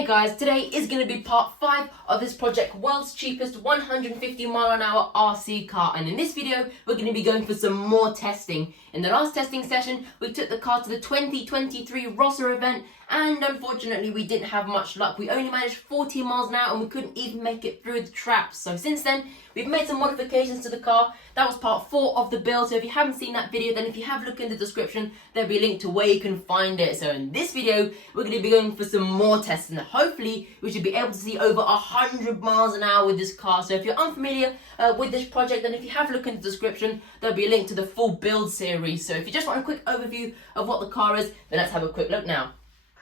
Hey guys, today is going to be part 5 of this project, World's Cheapest 150 mile an hour RC car, and in this video we're going to be going for some more testing. In the last testing session we took the car to the 2023 Rosser event and unfortunately we didn't have much luck. We only managed 40 miles an hour and we couldn't even make it through the traps. So since then we've made some modifications to the car. That was part 4 of the build, so if you haven't seen that video, then if you have, look in the description, there'll be a link to where you can find it. So in this video we're going to be going for some more tests and hopefully we should be able to see over 100 miles an hour with this car. So if you're unfamiliar with this project, then if you have, look in the description, there'll be a link to the full build series. So if you just want a quick overview of what the car is, then let's have a quick look now.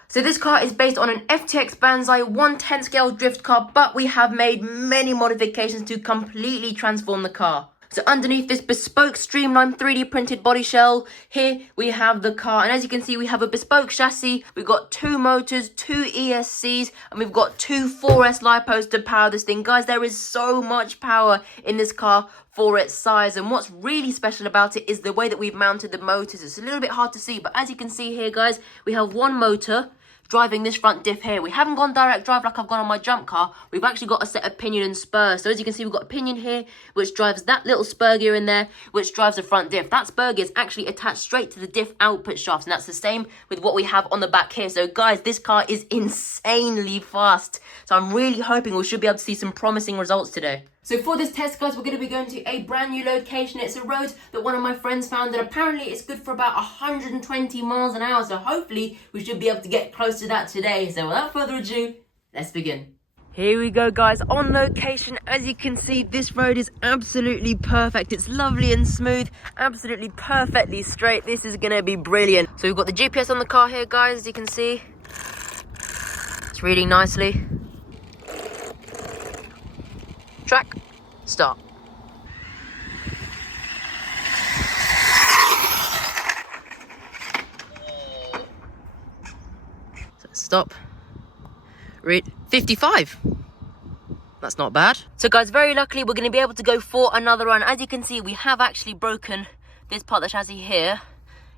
So this car is based on an FTX Banzai 1/10 scale drift car, but we have made many modifications to completely transform the car. So underneath this bespoke streamlined 3D printed body shell, here we have the car. And as you can see, we have a bespoke chassis, we've got 2 motors, 2 ESCs, and we've got 2 4S lipos to power this thing. Guys, there is so much power in this car for its size, and what's really special about it is the way that we've mounted the motors. It's a little bit hard to see, but as you can see here, guys, we have one motor driving this front diff here. We haven't gone direct drive like I've gone on my jump car. We've actually got a set of pinion and spur. So as you can see, we've got a pinion here, which drives that little spur gear in there, which drives the front diff. That spur gear is actually attached straight to the diff output shafts, and that's the same with what we have on the back here. So guys, this car is insanely fast. So I'm really hoping we should be able to see some promising results today. So for this test, guys, we're going to be going to a brand new location. It's a road that one of my friends found, and apparently it's good for about 120 miles an hour. So hopefully we should be able to get close to that today. So without further ado, let's begin. Here we go, guys, on location. As you can see, this road is absolutely perfect. It's lovely and smooth, absolutely perfectly straight. This is going to be brilliant. So we've got the GPS on the car here, guys, as you can see. It's reading nicely. Track, start. So stop. Read 55. That's not bad. So guys, very luckily we're going to be able to go for another run. As you can see, we have actually broken this part of the chassis here.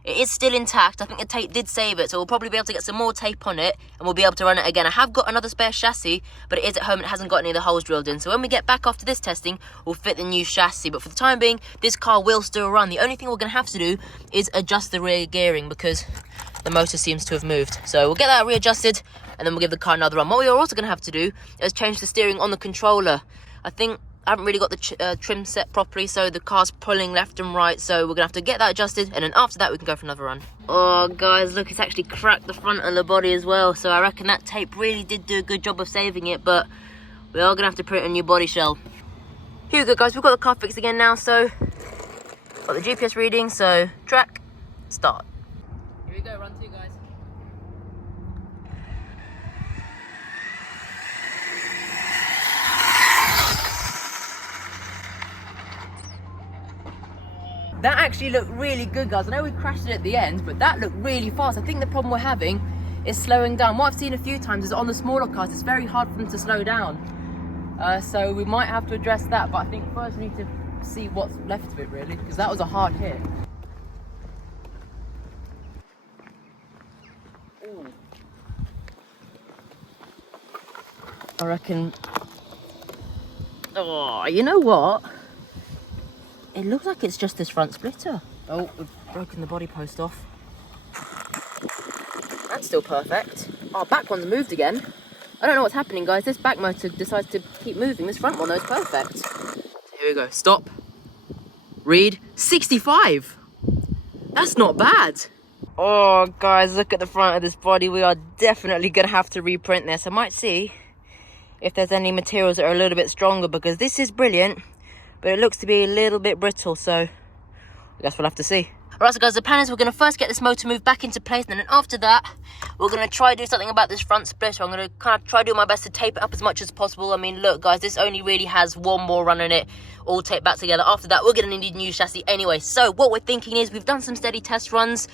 It is still intact. I think the tape did save it, so we'll probably be able to get some more tape on it and we'll be able to run it again. I have got another spare chassis, but it is at home and it hasn't got any of the holes drilled in. So when we get back after this testing, we'll fit the new chassis. But for the time being, this car will still run. The only thing we're going to have to do is adjust the rear gearing because the motor seems to have moved. So we'll get that readjusted and then we'll give the car another run. What we're also going to have to do is change the steering on the controller. I haven't really got the trim set properly, so the car's pulling left and right, so we're gonna have to get that adjusted, and then after that we can go for another run. Oh guys, look, it's actually cracked the front of the body as well, so I reckon that tape really did do a good job of saving it, but we are gonna have to print a new body shell. Here we go, guys, we've got the car fixed again now, so got the GPS reading, so track, start. Here we go, run 2, guys. That actually looked really good, guys. I know we crashed it at the end, but that looked really fast. I think the problem we're having is slowing down. What I've seen a few times is on the smaller cars, it's very hard for them to slow down. So we might have to address that, but I think first we need to see what's left of it, really, because that was a hard hit. Ooh. I reckon... Oh, you know what? It looks like it's just this front splitter. Oh, we've broken the body post off. That's still perfect. Our back one's moved again. I don't know what's happening, guys. This back motor decides to keep moving. This front one, though, is perfect. Here we go. Stop. Read 65. That's not bad. Oh, guys, look at the front of this body. We are definitely going to have to reprint this. I might see if there's any materials that are a little bit stronger, because this is brilliant, but it looks to be a little bit brittle, so I guess we'll have to see. Alright, so guys, the plan is we're going to first get this motor moved back into place, and then after that, we're going to try to do something about this front splitter. I'm going to kind of try to do my best to tape it up as much as possible. I mean, look, guys, this only really has one more run in it, all taped back together. After that, we're going to need a new chassis anyway. So what we're thinking is we've done some steady test runs,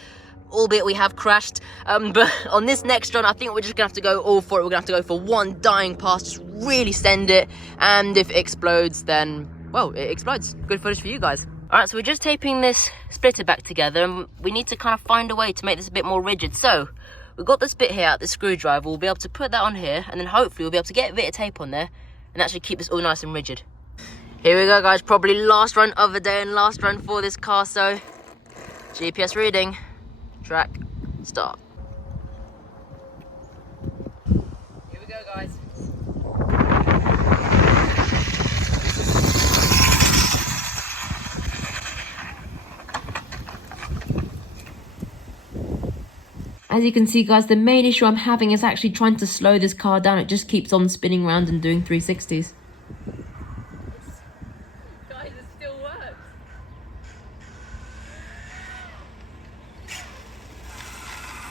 albeit we have crashed, but on this next run I think we're just gonna have to go all for it. We're gonna have to go for one dying pass, just really send it, and if it explodes, then well, it explodes. Good footage for you guys. All right, so we're just taping this splitter back together, and we need to kind of find a way to make this a bit more rigid. So we've got this bit here out, the screwdriver. We'll be able to put that on here, and then hopefully we'll be able to get a bit of tape on there and actually keep this all nice and rigid. Here we go, guys. Probably last run of the day and last run for this car. So GPS reading, track, start. Here we go, guys. As you can see, guys, the main issue I'm having is actually trying to slow this car down. It just keeps on spinning around and doing 360s. Guys, it still works.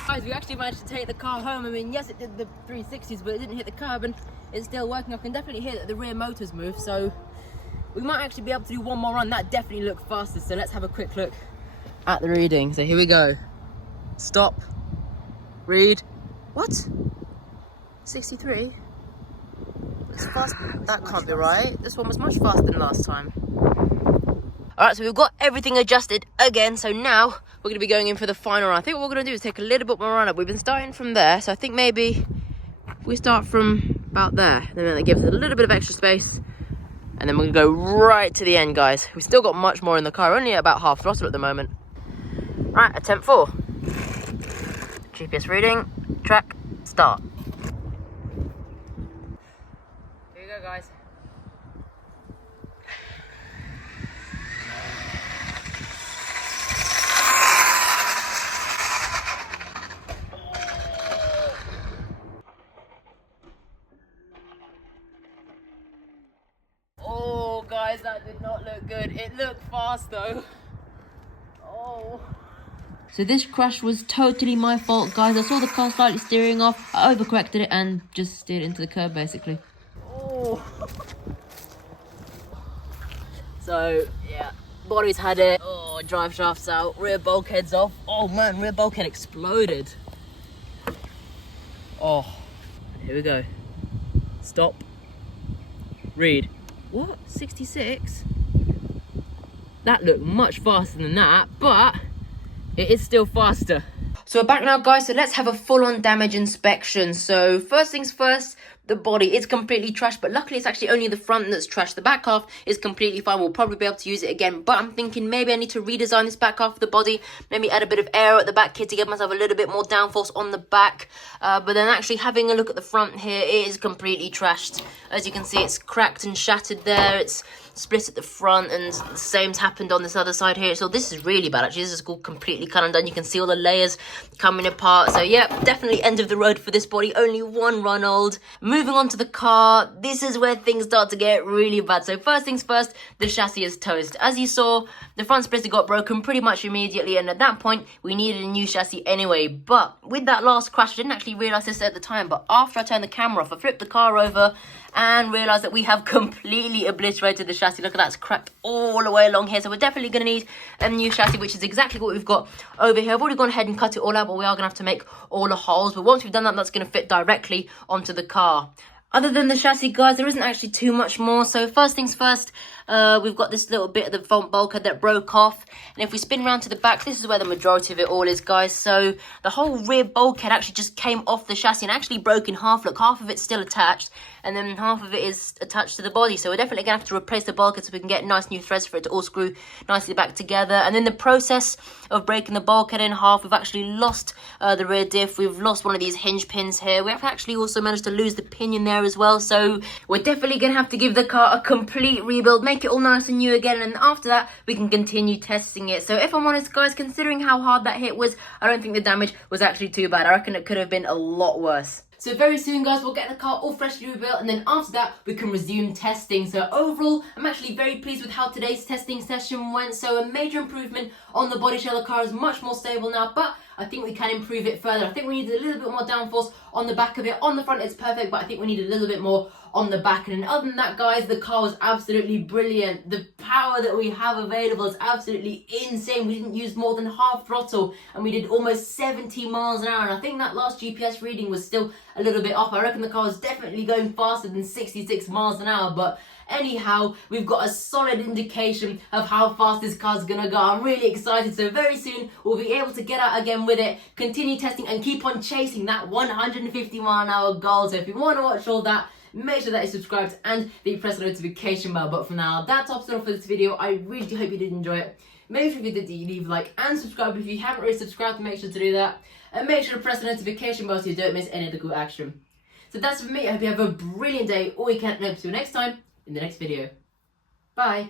Guys, we actually managed to take the car home. I mean, yes, it did the 360s, but it didn't hit the curb, and it's still working. I can definitely hear that the rear motors move, so we might actually be able to do one more run. That definitely looked faster, so let's have a quick look at the reading. So here we go. Stop. Read. What? 63? It's fast. That can't be right. This one was much faster than last time. Alright, so we've got everything adjusted again. So now we're going to be going in for the final run. I think what we're going to do is take a little bit more run up. We've been starting from there. So I think maybe if we start from about there, then that gives us a little bit of extra space. And then we're going to go right to the end, guys. We've still got much more in the car. Only at about half throttle at the moment. Right, attempt 4. GPS reading, track, start. Here you go, guys. Oh, guys, that did not look good. It looked fast, though. Oh. So this crash was totally my fault, guys. I saw the car slightly steering off. I overcorrected it and just steered into the curb, basically. Oh. So, yeah. Body's had it. Oh, drive shaft's out. Rear bulkhead's off. Oh, man. Rear bulkhead exploded. Oh. Here we go. Stop. Read. What? 66? That looked much faster than that, but it is still faster. So we're back now, guys, so let's have a full-on damage inspection. So first things first, the body is completely trashed, but luckily it's actually only the front that's trashed. The back half is completely fine. We'll probably be able to use it again, but I'm thinking maybe I need to redesign this back half of the body, maybe add a bit of air at the back here to give myself a little bit more downforce on the back. But then actually having a look at the front here, it is completely trashed. As you can see, it's cracked and shattered there. It's split at the front, and the same's happened on this other side here. So this is really bad, actually. This is all completely cut undone. You can see all the layers coming apart. So yeah, definitely end of the road for this body. Only one run old. Moving on to the car, this is where things start to get really bad. So first things first, the chassis is toast. As you saw, the front splitter got broken pretty much immediately, and at that point we needed a new chassis anyway. But with that last crash, I didn't actually realize this at the time, but after I turned the camera off, I flipped the car over and realized that we have completely obliterated the chassis. Look at that, it's cracked all the way along here. So we're definitely going to need a new chassis, which is exactly what we've got over here. I've already gone ahead and cut it all out, but we are going to have to make all the holes. But once we've done that, that's going to fit directly onto the car. Other than the chassis, guys, there isn't actually too much more. So first things first, we've got this little bit of the front bulkhead that broke off. And if we spin around to the back, this is where the majority of it all is, guys. So the whole rear bulkhead actually just came off the chassis and actually broke in half. Look, half of it's still attached, and then half of it is attached to the body. So we're definitely going to have to replace the bulkhead so we can get nice new threads for it to all screw nicely back together. And in the process of breaking the bulkhead in half, we've actually lost the rear diff. We've lost one of these hinge pins here. We have actually also managed to lose the pinion there as well. So we're definitely going to have to give the car a complete rebuild, make it all nice and new again, and after that we can continue testing it. So if I'm honest, guys, considering how hard that hit was, I don't think the damage was actually too bad. I reckon it could have been a lot worse. So very soon, guys, we'll get the car all freshly rebuilt, and then after that we can resume testing. So overall, I'm actually very pleased with how today's testing session went. So a major improvement on the body shell. The car is much more stable now, but I think we can improve it further. I think we need a little bit more downforce on the back of it. On the front it's perfect, but I think we need a little bit more on the back. And then other than that, guys, the car was absolutely brilliant. The power that we have available is absolutely insane. We didn't use more than half throttle, and we did almost 70 miles an hour. And I think that last GPS reading was still a little bit off. I reckon the car was definitely going faster than 66 miles an hour, but Anyhow, we've got a solid indication of how fast this car's gonna go. I'm really excited, so very soon we'll be able to get out again with it, continue testing and keep on chasing that 150 mile an hour goal. So if you want to watch all that, make sure that you're subscribed and that you press the notification bell. But for now, that's all for this video. I really do hope you did enjoy it. Make sure if you did, you leave a like and subscribe. If you haven't already subscribed, make sure to do that. And make sure to press the notification bell so you don't miss any of the cool action. So that's for me. I hope you have a brilliant day or weekend, and I hope to see you next time in the next video. Bye.